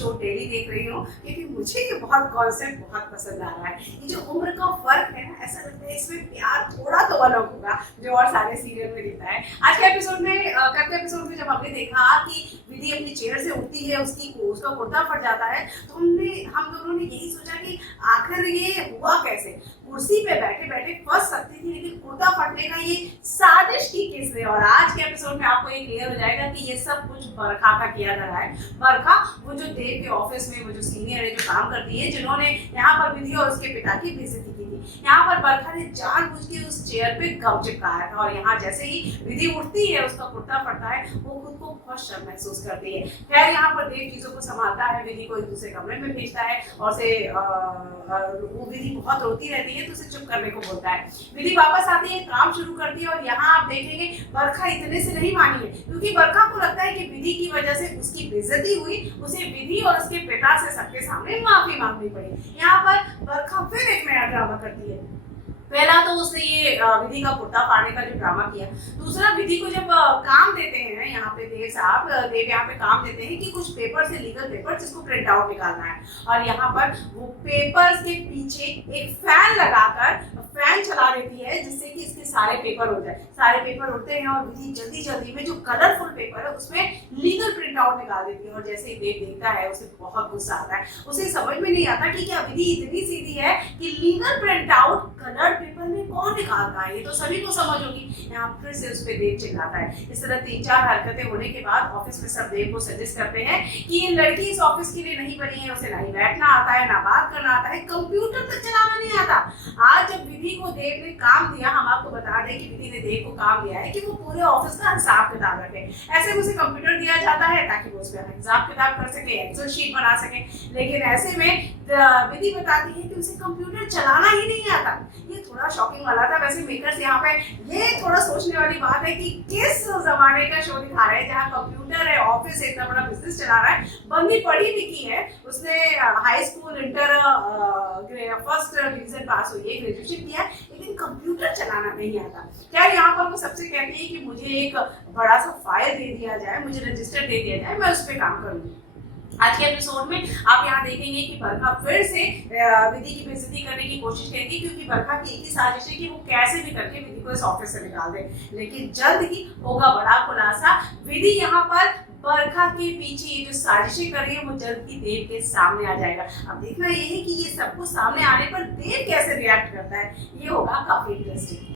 Show daily देख रही हूँ क्योंकि मुझे ये बहुत कॉन्सेप्ट बहुत पसंद आ रहा है। ये जो उम्र का फर्क है ना, ऐसा लगता है इसमें प्यार थोड़ा तो अलग होगा जो और सारे सीरियल में दिखता है। आज के एपिसोड में कल के एपिसोड में जब हमने देखा कि विधि अपनी चेयर से उठती है, उसका कुर्ता फट जाता है, तो हम दोनों ने यही सोचा कि आखिर ये हुआ कैसे। कुर्सी पे बैठे बैठे फंस सकती थी, लेकिन कुर्ता फटने का ये साजिश की किसने। और आज के एपिसोड में आपको ये क्लियर हो जाएगा कि ये सब कुछ बरखा का किया जा रहा है। बरखा वो जो देव के ऑफिस में वो जो सीनियर है, जो काम करती है, जिन्होंने यहाँ पर विधि और उसके पिता की बेइज्जती की थी। यहाँ पर बरखा ने जानबूझ के उस चेयर पे गम चिपकाया था और यहाँ जैसे ही विधि उठती है, उसका कुर्ता फटता है, वो खुद को बहुत शर्म महसूस करती है। खैर यहाँ पर देव चीजों को संभालता है, विधि को एक दूसरे कमरे में भेजता है और वो विधि बहुत रोती रहती है तो उसे चुप करने को बोलता है। विधि वापस आती है, काम शुरू करती है और यहाँ आप देखेंगे बरखा इतने से नहीं मानी है, क्योंकि बरखा को लगता है कि विधि की वजह से उसकी बेइज्जती हुई, उसे विधि और उसके पिता से सबके सामने माफी मांगनी पड़ी। यहाँ पर बरखा फिर एक नया ड्रामा करती है। पहला तो उसने ये विधि का कुर्ता फाड़ने का जो ड्रामा किया। दूसरा, विधि को जब काम देते हैं यहाँ पे देव यहाँ पे काम देते हैं कि कुछ पेपर से, लीगल पेपर जिसको प्रिंट आउट निकालना है, और यहाँ पर वो पेपर्स के पीछे एक फैन लगाकर फैन चला देती है जिससे कि इसके सारे पेपर उड़ जाए। सारे पेपर उड़ते हैं और विधि जल्दी जल्दी में जो कलरफुल पेपर है उसमें लीगल प्रिंट आउट निकाल देती है। और जैसे ही देव देखता है उसे बहुत गुस्सा आता है। उसे समझ में नहीं आता कि क्या विधि इतनी सीधी है कि legal print out colour paper में कौन निकालता है, ये तो सभी को समझ होगी। यहाँ फिर से उस पे देव चिल्लाता है। इस तरह 3-4 हरकतें होने के बाद ऑफिस में सब देव को सजेस्ट करते हैं कि ये लड़की इस ऑफिस के लिए नहीं बनी है, उसे नहीं बैठना आता है, ना बात करना आता है, कंप्यूटर तक चलाना नहीं आता। आज जब विधि को देव ने काम दिया, हम आपको बता दें कि विधि ने देव को काम दिया है कि वो पूरे ऑफिस का हिसाब किताब रखे। ऐसे में उसे कंप्यूटर दिया जाता है ताकि वो उस पर हिसाब किताब कर सके, एक्सेल शीट बना सके। लेकिन ऐसे में विधि बताती है कि उसे कंप्यूटर चलाना ही नहीं आता। ये थोड़ा शॉकिंग वाला था। वैसे मेकर्स यहाँ पे ये थोड़ा सोचने वाली बात है कि किस जमाने का शो दिखा रहे हैं जहाँ कंप्यूटर है, ऑफिस इतना बड़ा बिजनेस चला रहा है। बंदी पढ़ी लिखी है, उसने high school inter first division pass हुई है, ग्रेजुएशन किया, लेकिन कंप्यूटर चलाना नहीं आता। क्या यहाँ पर वो सबसे कहती है कि मुझे एक बड़ा सा फाइल दे दिया जाए, मुझे रजिस्टर दे दिया जाए, मैं उस पर काम करूंगी। आज के एपिसोड में आप यहाँ देखेंगे कि बरखा फिर से विधि की बेइज्जती करने की कोशिश करेगी, क्योंकि बरखा की एक ही साजिश है कि वो कैसे भी करके विधि को इस ऑफिस से निकाल दे। लेकिन जल्द ही होगा बड़ा खुलासा। विधि यहाँ पर बरखा के पीछे ये जो साजिशें कर रही है वो जल्द ही देव के सामने आ जाएगा। अब देखना ये है कि ये सबको सामने आने पर देव कैसे रिएक्ट करता है। ये होगा काफी इंटरेस्टिंग।